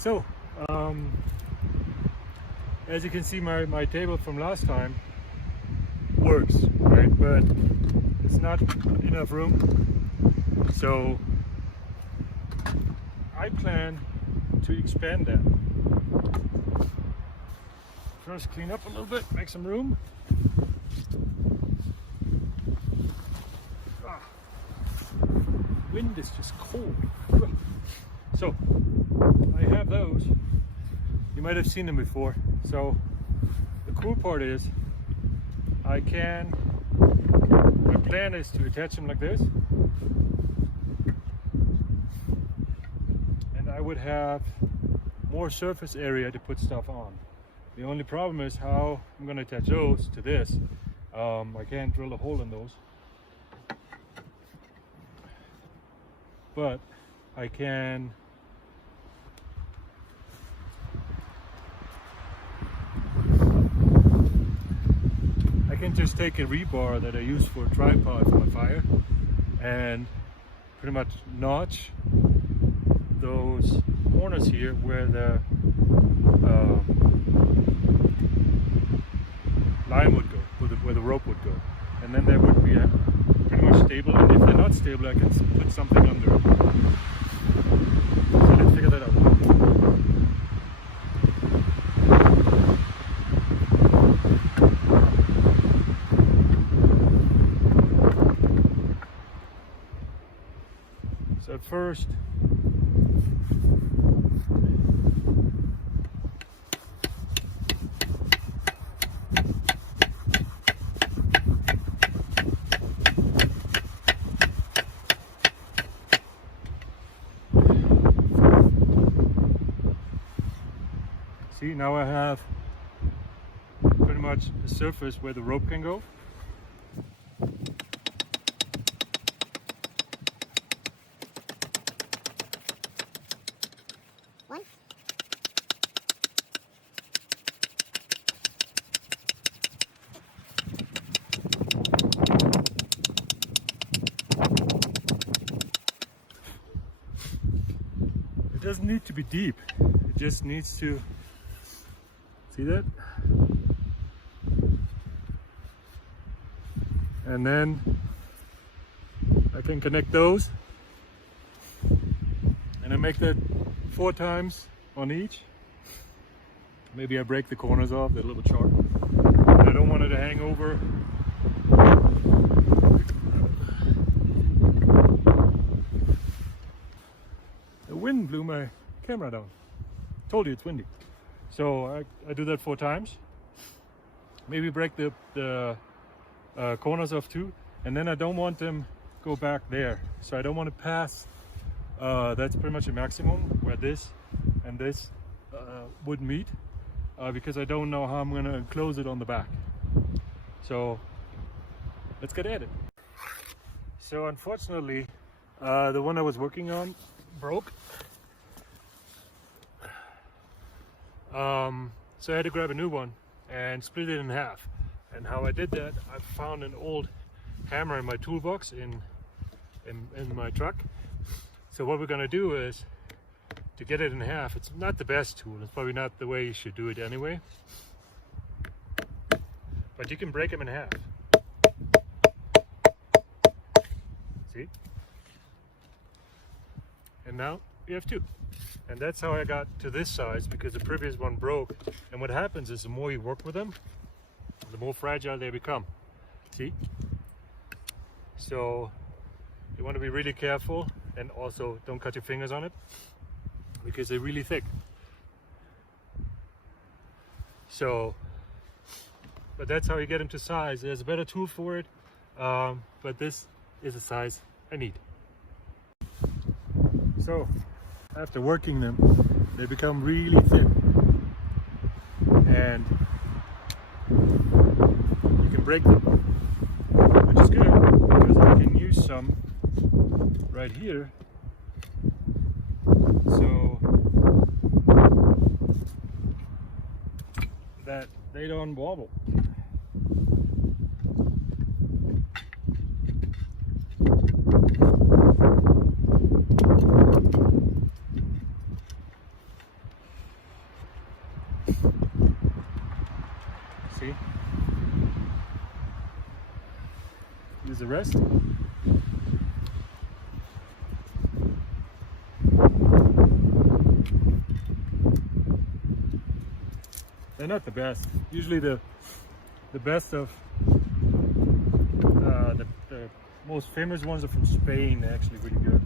So, as you can see, my table from last time works, right? But it's not enough room. So I plan to expand that. First, clean up a little bit, make some room. Wind is just cold. So I have those. You might have seen them before. So the cool part is my plan is to attach them like this, and I would have more surface area to put stuff on. The only problem is how I'm going to attach those to this. I can't drill a hole in those, but I can just take a rebar that I use for a tripod for my fire and pretty much notch those corners here where the line would go, where the rope would go, and then they would be pretty much stable. And if they're not stable, I can put something under it. So let's figure that out. So first, see, now I have pretty much a surface where the rope can go. It doesn't need to be deep, it just needs to, see that? And then I can connect those, and I make that 4 times on each. Maybe I break the corners off, they're a little sharp. I don't want it to hang over. The wind blew my camera down. Told you it's windy. So I do that 4 times. Maybe break the corners off too. And then I don't want them go back there. So I don't want to pass. That's pretty much a maximum where this and this would meet. Because I don't know how I'm going to enclose it on the back. So let's get at it. So unfortunately, the one I was working on broke. So I had to grab a new one and split it in half. And how I did that, I found an old hammer in my toolbox in my truck. So what we're going to do is to get it in half. It's not the best tool, it's probably not the way you should do it anyway, but you can break them in half. See? And now you have 2. And that's how I got to this size, because the previous one broke. And what happens is the more you work with them, the more fragile they become. See? So you want to be really careful, and also don't cut your fingers on it, because they're really thick. So, but that's how you get them to size. There's a better tool for it, but this is the size I need. So after working them, they become really thin, and you can break them, which is good because I can use some right here, so that they don't wobble. See? Use the rest. They're not the best. Usually the best of the most famous ones are from Spain. They're actually really good.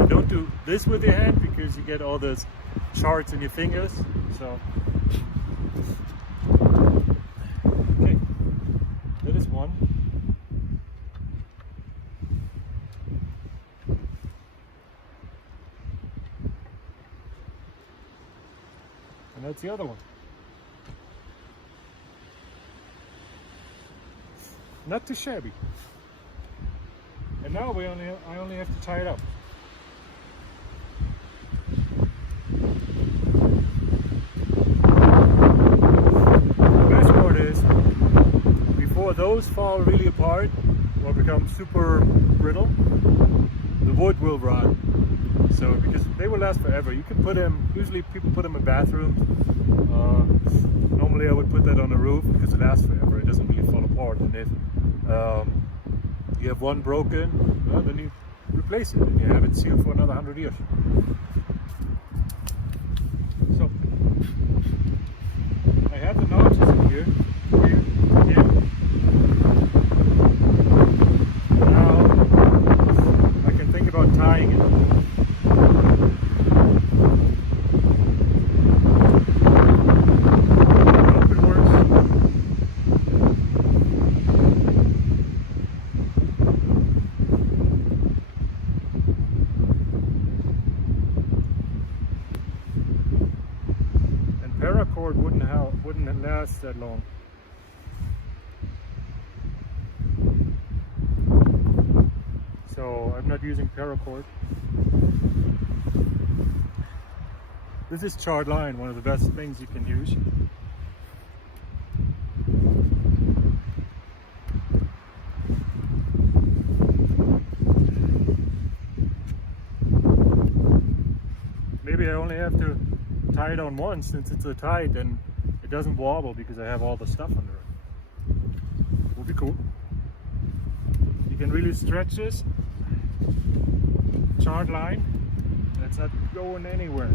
You don't do this with your hand because you get all those charts in your fingers. So okay, that is one. And that's the other one. Not too shabby. And now I only have to tie it up. The best part is, before those fall really apart or become super brittle, the wood will rot. So, because they will last forever. You can put them, usually people put them in bathrooms. Normally I would put that on the roof because it lasts forever. It doesn't really fall apart. And if you have one broken, well, then you replace it and you have it sealed for another 100 years. So, I have the notches in here. Now, I can think about tying it. Paracord wouldn't last that long. So I'm not using paracord. This is charred line, one of the best things you can use. Maybe I only have to tie it on once since it's so tight and it doesn't wobble because I have all the stuff under it. Will be cool. You can really stretch this charred line. It's not going anywhere.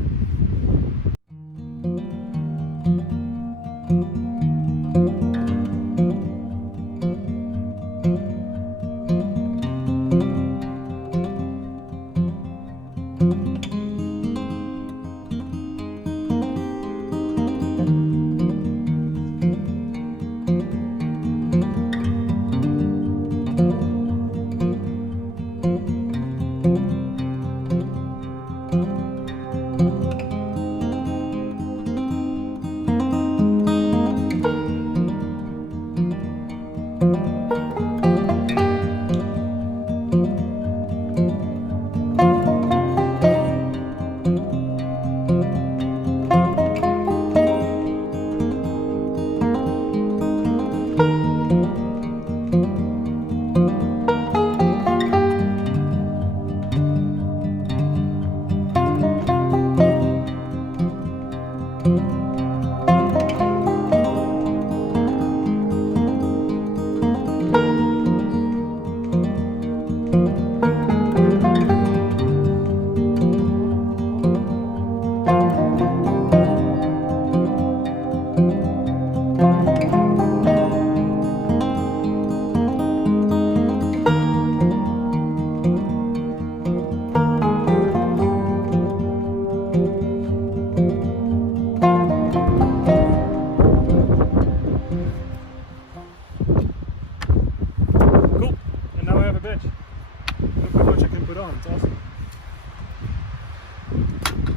It's awesome.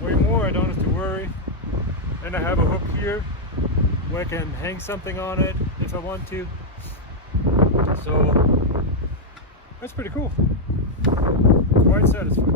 Way more, I don't have to worry. And I have a hook here where I can hang something on it if I want to. So that's pretty cool. Quite satisfying.